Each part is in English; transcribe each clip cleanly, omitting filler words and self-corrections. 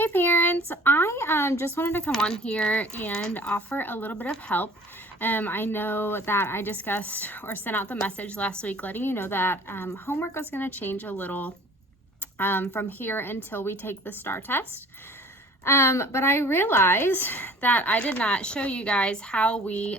Hey parents, I just wanted to come on here and offer a little bit of help. I know that I discussed or sent out the message last week letting you know that homework was going to change a little from here until we take the STAR test. But I realized that I did not show you guys how we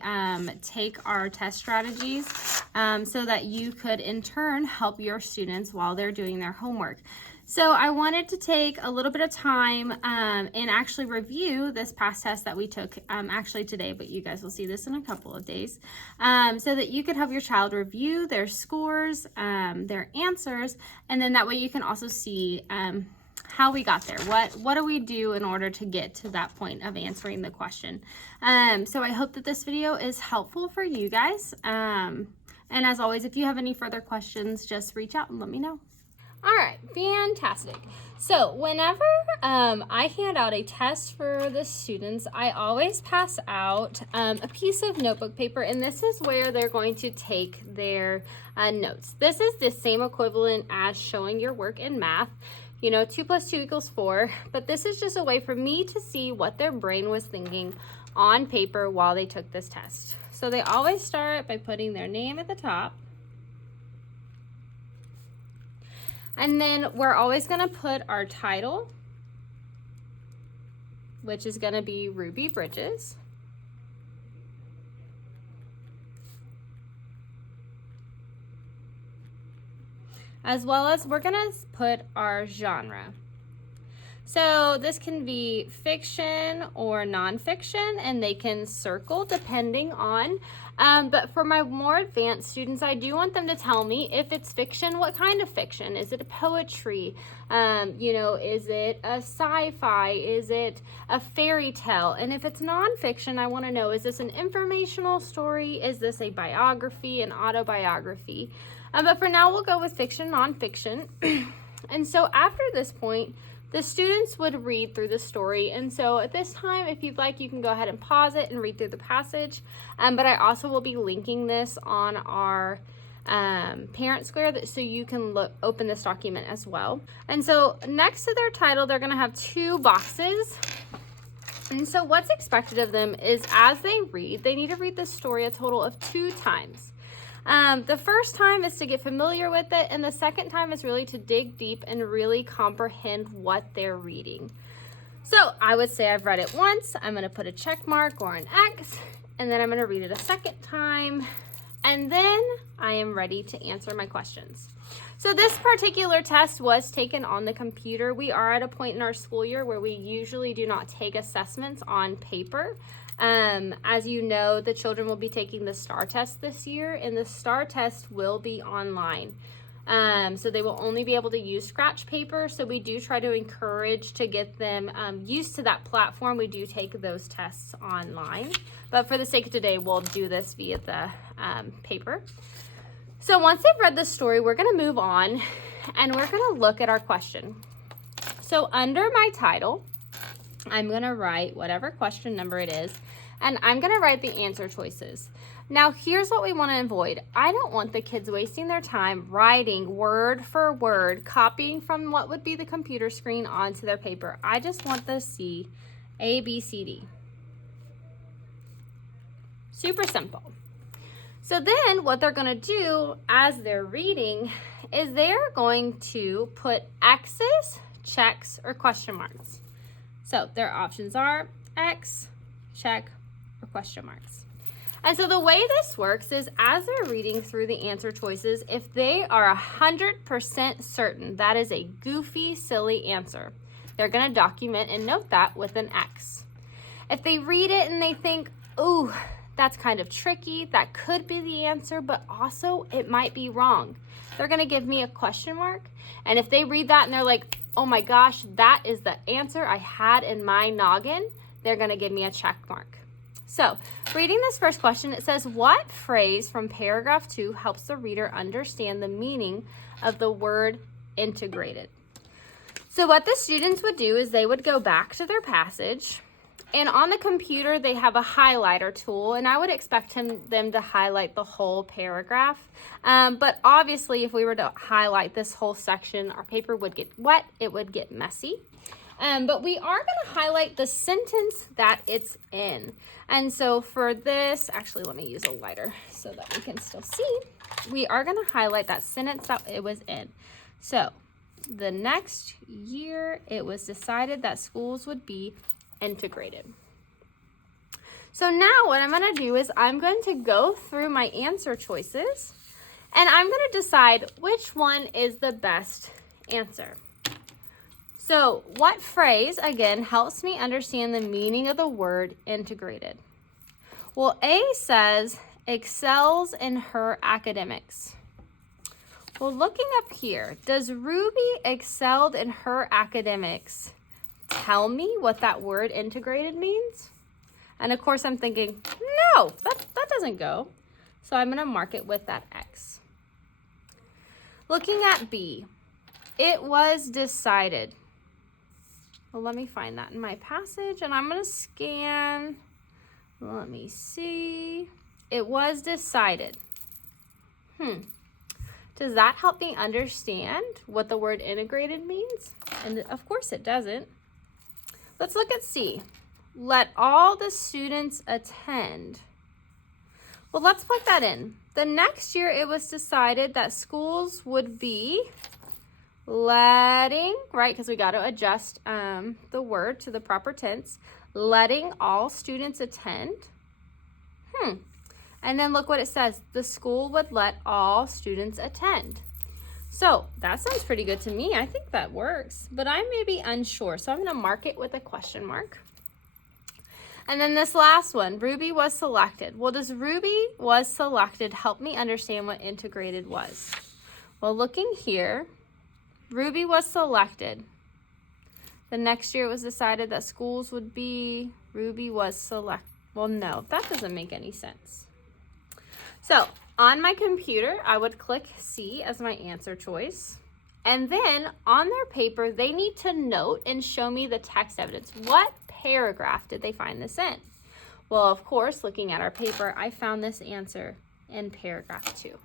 take our test strategies so that you could in turn help your students while they're doing their homework. So I wanted to take a little bit of time and actually review this past test that we took actually today, but you guys will see this in a couple of days, so that you could have your child review their scores, their answers, and then that way you can also see how we got there. What do we do in order to get to that point of answering the question? So I hope that this video is helpful for you guys. And as always, if you have any further questions, just reach out and let me know. All right, fantastic. So whenever I hand out a test for the students, I always pass out a piece of notebook paper, and this is where they're going to take their notes. This is the same equivalent as showing your work in math. You know, 2 + 2 = 4, but this is just a way for me to see what their brain was thinking on paper while they took this test. So they always start by putting their name at the top. And then we're always going to put our title, which is going to be Ruby Bridges. As well as we're going to put our genre. So this can be fiction or nonfiction, and they can circle depending on, but for my more advanced students, I do want them to tell me if it's fiction, what kind of fiction? Is it a poetry? You know, is it a sci-fi? Is it a fairy tale? And if it's nonfiction, I want to know, is this an informational story? Is this a biography, an autobiography? But for now, we'll go with fiction, nonfiction. And so after this point, the students would read through the story. And so at this time, if you'd like, you can go ahead and pause it and read through the passage. But I also will be linking this on our parent square so you can open this document as well. And so next to their title, they're going to have 2 boxes. And so what's expected of them is as they read, they need to read the story a total of 2 times. The first time is to get familiar with it, and the second time is really to dig deep and really comprehend what they're reading. So I would say I've read it once, I'm going to put a check mark or an X, and then I'm going to read it a second time, and then I am ready to answer my questions. So this particular test was taken on the computer. We are at a point in our school year where we usually do not take assessments on paper. As you know, the children will be taking the STAR test this year, and the STAR test will be online. So they will only be able to use scratch paper. So we do try to encourage to get them used to that platform. We do take those tests online, but for the sake of today, we'll do this via the paper. So once they've read the story, we're going to move on and we're going to look at our question. So under my title, I'm going to write whatever question number it is, and I'm going to write the answer choices. Now, here's what we want to avoid. I don't want the kids wasting their time writing word for word, copying from what would be the computer screen onto their paper. I just want them to see A, B, C, D. Super simple. So then what they're going to do as they're reading is they're going to put X's, checks, or question marks. So their options are X, check, or question marks. And so the way this works is as they're reading through the answer choices, if they are 100% certain that is a goofy, silly answer, they're going to document and note that with an X. If they read it and they think, ooh, that's kind of tricky, that could be the answer, but also it might be wrong, they're going to give me a question mark. And if they read that and they're like, oh my gosh, that is the answer I had in my noggin, they're going to give me a check mark. So reading this first question, it says, what phrase from paragraph 2 helps the reader understand the meaning of the word integrated? So what the students would do is they would go back to their passage, and on the computer they have a highlighter tool, and I would expect them to highlight the whole paragraph. But obviously if we were to highlight this whole section, our paper would get wet, it would get messy. But we are going to highlight the sentence that it's in. And so for this, actually, let me use a lighter so that we can still see. We are going to highlight that sentence that it was in. So the next year, it was decided that schools would be integrated. So now what I'm going to do is I'm going to go through my answer choices, and I'm going to decide which one is the best answer. So what phrase, again, helps me understand the meaning of the word integrated? Well, A says, excels in her academics. Well, looking up here, does Ruby excelled in her academics tell me what that word integrated means? And of course I'm thinking, no, that doesn't go. So I'm gonna mark it with that X. Looking at B, it was decided. Well, let me find that in my passage, and I'm gonna scan. Let me see. It was decided. Does that help me understand what the word integrated means? And of course it doesn't. Let's look at C. Let all the students attend. Well, let's plug that in. The next year it was decided that schools would be letting, right, because we got to adjust the word to the proper tense, letting all students attend. And then look what it says. The school would let all students attend. So that sounds pretty good to me. I think that works, but I may be unsure. So I'm going to mark it with a question mark. And then this last one, Ruby was selected. Well, does Ruby was selected help me understand what integrated was? Well, looking here, Ruby was selected. The next year it was decided that schools would be, Ruby was selected. Well, no, that doesn't make any sense. So on my computer, I would click C as my answer choice. And then on their paper, they need to note and show me the text evidence. What paragraph did they find this in? Well, of course, looking at our paper, I found this answer in paragraph 2.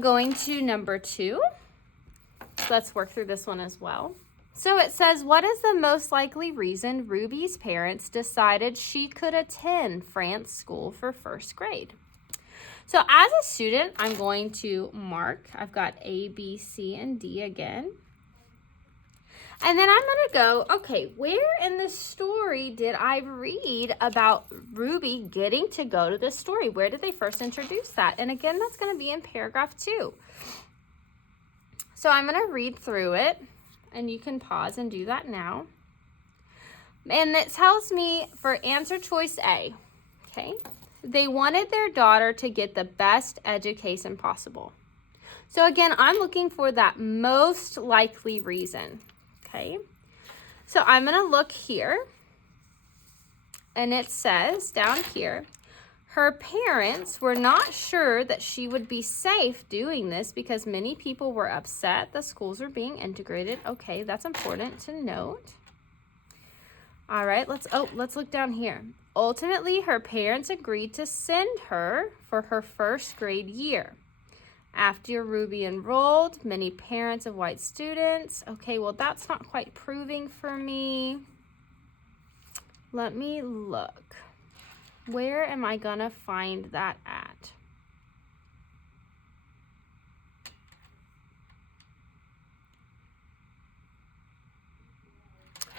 Going to number 2. Let's work through this one as well. So it says, what is the most likely reason Ruby's parents decided she could attend France school for first grade? So as a student, I'm going to mark. I've got A, B, C, and D again. And then I'm going to go, okay, where in the story did I read about Ruby getting to go to this story? Where did they first introduce that? And again, that's going to be in paragraph 2. So I'm going to read through it, and you can pause and do that now. And it tells me for answer choice A, okay, they wanted their daughter to get the best education possible. So again, I'm looking for that most likely reason. Okay, so I'm going to look here, and it says down here, her parents were not sure that she would be safe doing this because many people were upset the schools were being integrated. Okay, that's important to note. All right, let's look down here. Ultimately, her parents agreed to send her for her first grade year. After Ruby enrolled, many parents of white students. Okay, well, that's not quite proving for me. Let me look. Where am I going to find that at?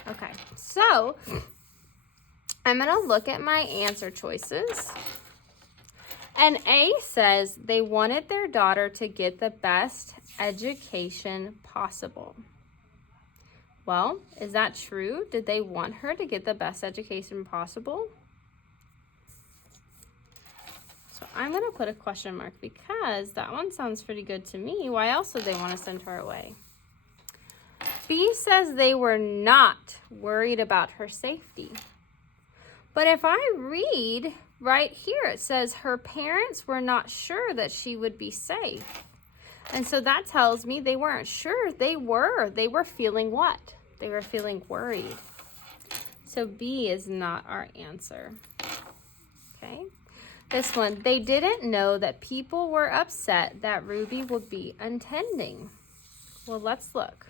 Okay, so I'm going to look at my answer choices. And A says they wanted their daughter to get the best education possible. Well, is that true? Did they want her to get the best education possible? So I'm going to put a question mark because that one sounds pretty good to me. Why else would they want to send her away? B says they were not worried about her safety. But if I read right here, it says her parents were not sure that she would be safe. And so that tells me they weren't sure. They were feeling what? They were feeling worried. So B is not our answer. Okay. This one, they didn't know that people were upset that Ruby would be attending. Well, let's look.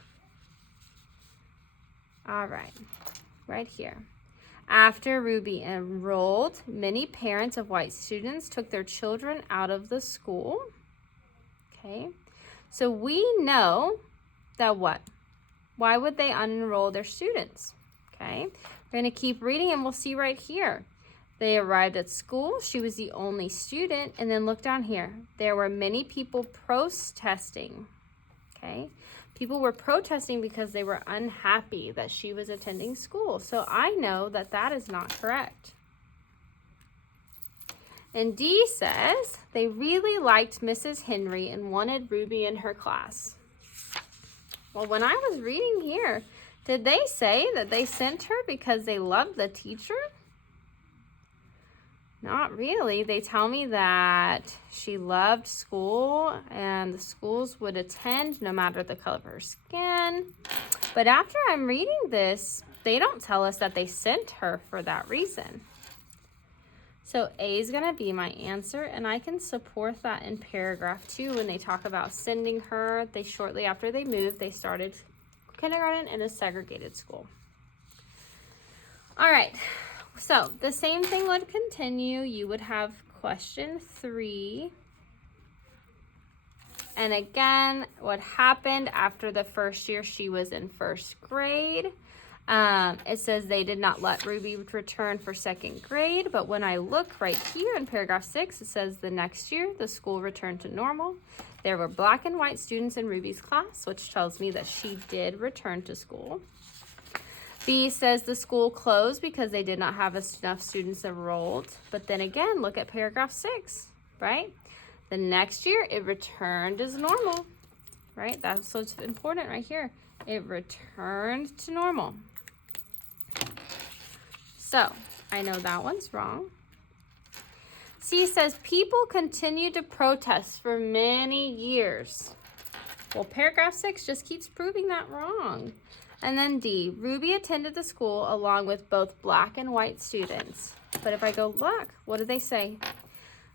All right here. After Ruby enrolled, many parents of white students took their children out of the school. Okay, so we know that what? Why would they unenroll their students? Okay, we're going to keep reading and we'll see right here. They arrived at school. She was the only student. And then look down here. There were many people protesting. Okay, people were protesting because they were unhappy that she was attending school. So I know that that is not correct. And D says they really liked Mrs. Henry and wanted Ruby in her class. Well, when I was reading here, did they say that they sent her because they loved the teacher? Not really. They tell me that she loved school and the schools would attend no matter the color of her skin. But after I'm reading this, they don't tell us that they sent her for that reason. So A is going to be my answer, and I can support that in paragraph 2 when they talk about sending her. They shortly after they moved, they started kindergarten in a segregated school. All right, so the same thing would continue. You would have question 3. And again, what happened after the first year she was in first grade? It says they did not let Ruby return for second grade, but when I look right here in paragraph 6, it says the next year the school returned to normal. There were black and white students in Ruby's class, which tells me that she did return to school. B says the school closed because they did not have enough students enrolled. But then again, look at paragraph 6, right? The next year it returned as normal, right? That's what's important right here. It returned to normal. So I know that one's wrong. C says people continued to protest for many years. Well, paragraph 6 just keeps proving that wrong. And then D, Ruby attended the school along with both black and white students. But if I go look, what do they say?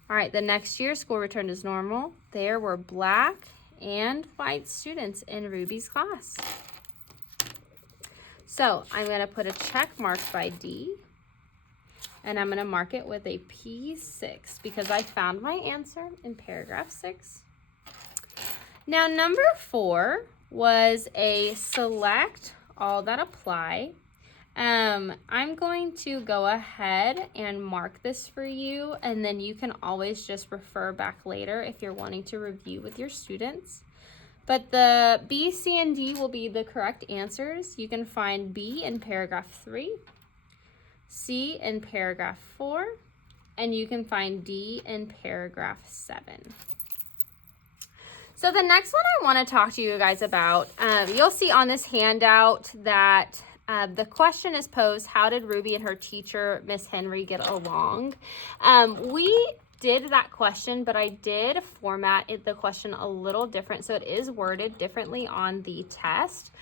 All right, the next year school returned as normal. There were black and white students in Ruby's class. So I'm going to put a check mark by D, and I'm going to mark it with a P6 because I found my answer in paragraph 6. Now, number 4 was a select all that apply. I'm going to go ahead and mark this for you, and then you can always just refer back later if you're wanting to review with your students. But the B, C, and D will be the correct answers. You can find B in paragraph 3, C in paragraph 4, and you can find D in paragraph 7. So the next one I want to talk to you guys about, you'll see on this handout that the question is posed, how did Ruby and her teacher, Miss Henry, get along? We did that question, but I did format the question a little different, so it is worded differently on the test.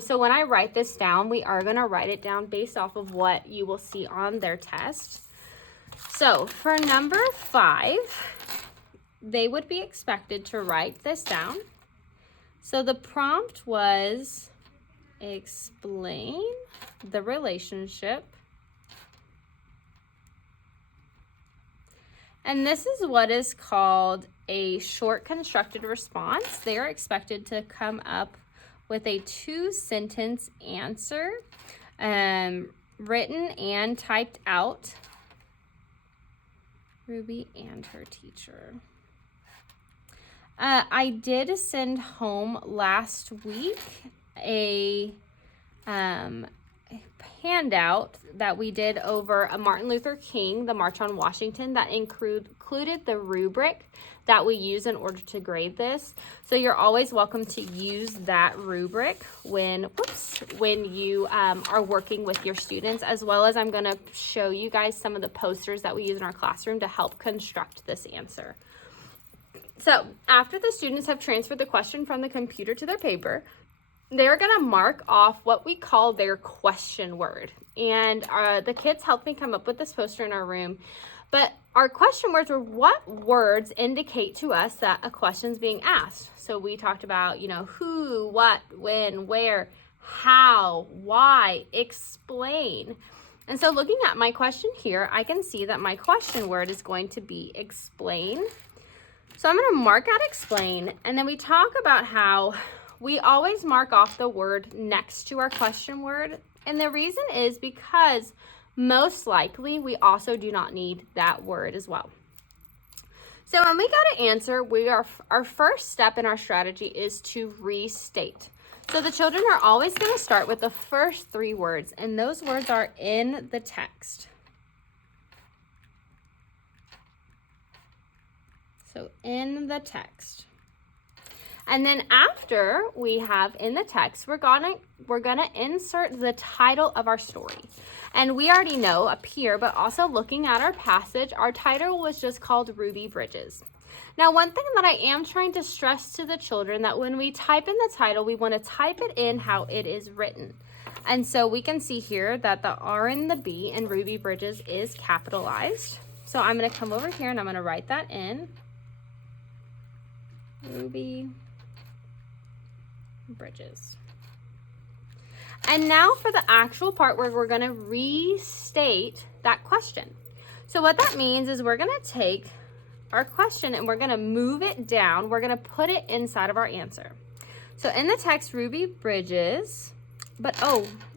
So when I write this down, we are going to write it down based off of what you will see on their test. So for number 5, they would be expected to write this down. So the prompt was explain the relationship. And this is what is called a short constructed response. They are expected to come up with a 2-sentence answer, written and typed out. Ruby and her teacher. I did send home last week a handout that we did over a Martin Luther King, the March on Washington, that included the rubric that we use in order to grade this. So you're always welcome to use that rubric when you are working with your students, as well as I'm going to show you guys some of the posters that we use in our classroom to help construct this answer. So after the students have transferred the question from the computer to their paper, they're going to mark off what we call their question word. And the kids helped me come up with this poster in our room. But our question words were what words indicate to us that a question's being asked. So we talked about, who, what, when, where, how, why, explain. And so looking at my question here, I can see that my question word is going to be explain. So I'm going to mark out explain, and then we talk about how we always mark off the word next to our question word. And the reason is because most likely we also do not need that word as well. So when we got an answer, our first step in our strategy is to restate. So the children are always going to start with the first 3 words, and those words are in the text. So in the text. And then after we have in the text, we're gonna insert the title of our story. And we already know up here, but also looking at our passage, our title was just called Ruby Bridges. Now, one thing that I am trying to stress to the children, that when we type in the title, we want to type it in how it is written. And so we can see here that the R and the B in Ruby Bridges is capitalized. So I'm going to come over here and I'm going to write that in. Ruby Bridges. And now for the actual part where we're going to restate that question. So what that means is we're going to take our question and we're going to move it down. We're going to put it inside of our answer. So in the text, Ruby Bridges, but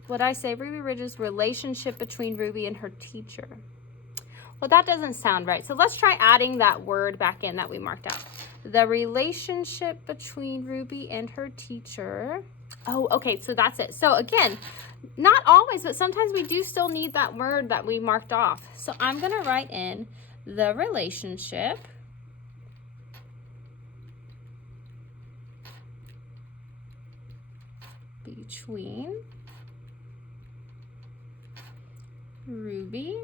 what I say, Ruby Bridges, relationship between Ruby and her teacher. Well, that doesn't sound right. So let's try adding that word back in that we marked out. The relationship between Ruby and her teacher. Oh, okay, so that's it. So again, not always, but sometimes we do still need that word that we marked off. So I'm going to write in the relationship between Ruby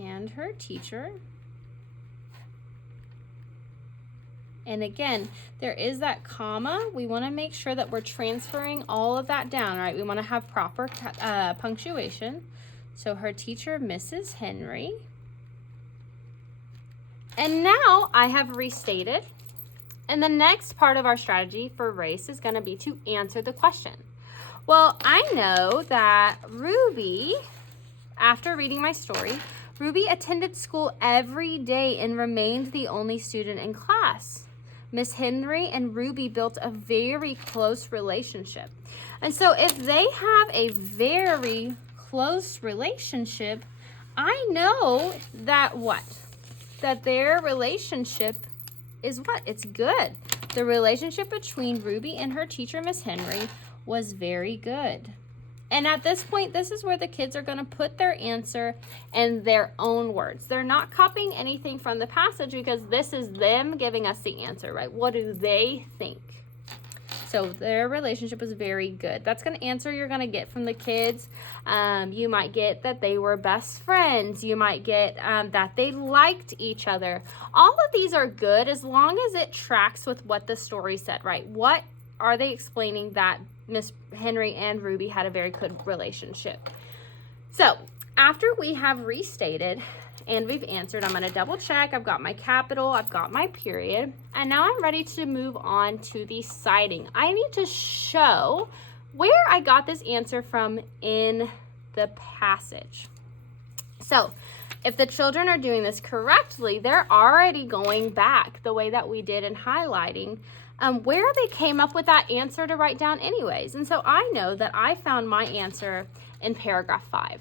and her teacher. And again, there is that comma. We want to make sure that we're transferring all of that down, right? We want to have proper punctuation. So her teacher, Mrs. Henry. And now I have restated. And the next part of our strategy for race is going to be to answer the question. Well, I know that Ruby, after reading my story, Ruby attended school every day and remained the only student in class. Miss Henry and Ruby built a very close relationship. And so if they have a very close relationship, I know that what? That their relationship is what? It's good. The relationship between Ruby and her teacher, Miss Henry, was very good. And at this point, this is where the kids are going to put their answer in their own words. They're not copying anything from the passage because this is them giving us the answer, right? What do they think? So their relationship was very good. That's an answer you're going to get from the kids. You might get that they were best friends. You might get that they liked each other. All of these are good as long as it tracks with what the story said, right? What are they explaining that Miss Henry and Ruby had a very good relationship? So after we have restated and we've answered, I'm going to double check. I've got my capital, I've got my period, and now I'm ready to move on to the citing. I need to show where I got this answer from in the passage. So if the children are doing this correctly, they're already going back the way that we did in highlighting where they came up with that answer to write down anyways. And so I know that I found my answer in paragraph 5.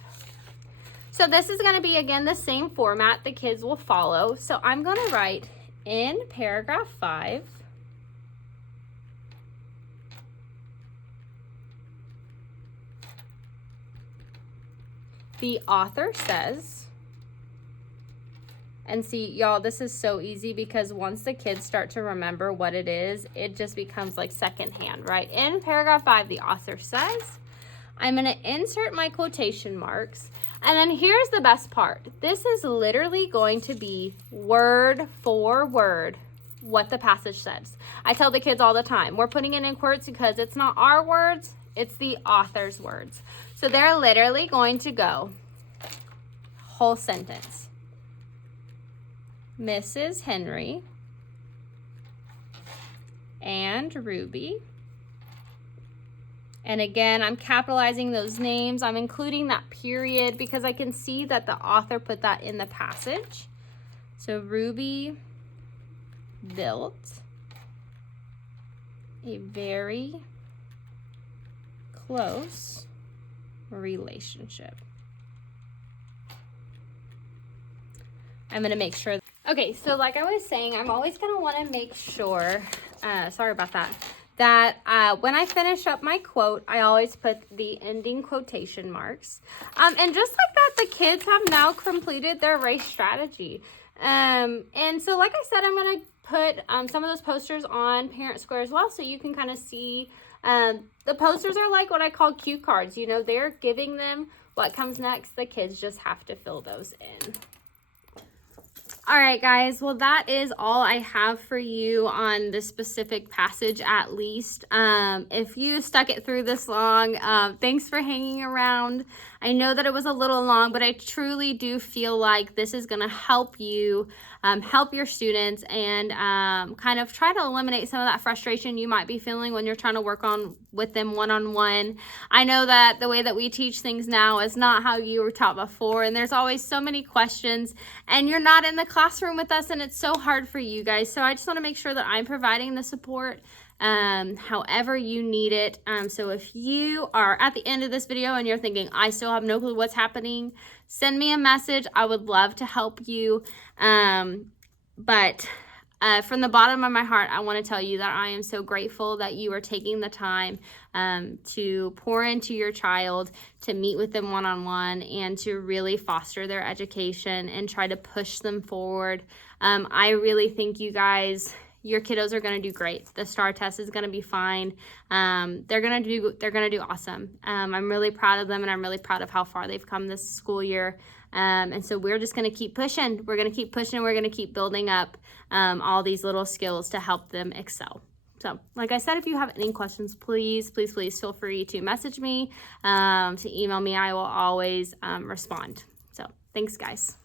So this is going to be, again, the same format the kids will follow. So I'm going to write in paragraph 5, the author says, and see, y'all, this is so easy because once the kids start to remember what it is, it just becomes like secondhand, right? In paragraph 5, the author says, I'm going to insert my quotation marks. And then here's the best part. This is literally going to be word for word what the passage says. I tell the kids all the time, we're putting it in quotes because it's not our words, it's the author's words. So they're literally going to go whole sentence. Mrs. Henry and Ruby And again, I'm capitalizing those names. I'm including that period because I can see that the author put that in the passage. So Ruby built a very close relationship. I'm going to make sure. Okay, so like I was saying, I'm always going to want to make sure, sorry about that, that when I finish up my quote, I always put the ending quotation marks. And just like that, the kids have now completed their race strategy. And so like I said, I'm going to put some of those posters on Parent Square as well, so you can kind of see. The posters are like what I call cue cards. You know, they're giving them what comes next. The kids just have to fill those in. All right, guys, well, that is all I have for you on this specific passage, at least. If you stuck it through this long, thanks for hanging around. I know that it was a little long, but I truly do feel like this is going to help you, help your students, and kind of try to eliminate some of that frustration you might be feeling when you're trying to work on with them one-on-one. I know that the way that we teach things now is not how you were taught before, and there's always so many questions, and you're not in the classroom with us, and it's so hard for you guys. So I just want to make sure that I'm providing the support however you need it. So if you are at the end of this video and you're thinking, I still have no clue what's happening, send me a message. I would love to help you. But from the bottom of my heart, I want to tell you that I am so grateful that you are taking the time to pour into your child, to meet with them one-on-one, and to really foster their education and try to push them forward. I really think you guys, your kiddos are going to do great. The STAR test is going to be fine. They're going to do awesome. I'm really proud of them, and I'm really proud of how far they've come this school year. And so we're just going to keep pushing. We're going to keep pushing. We're going to keep building up all these little skills to help them excel. So like I said, if you have any questions, please feel free to message me, to email me. I will always respond. So thanks, guys.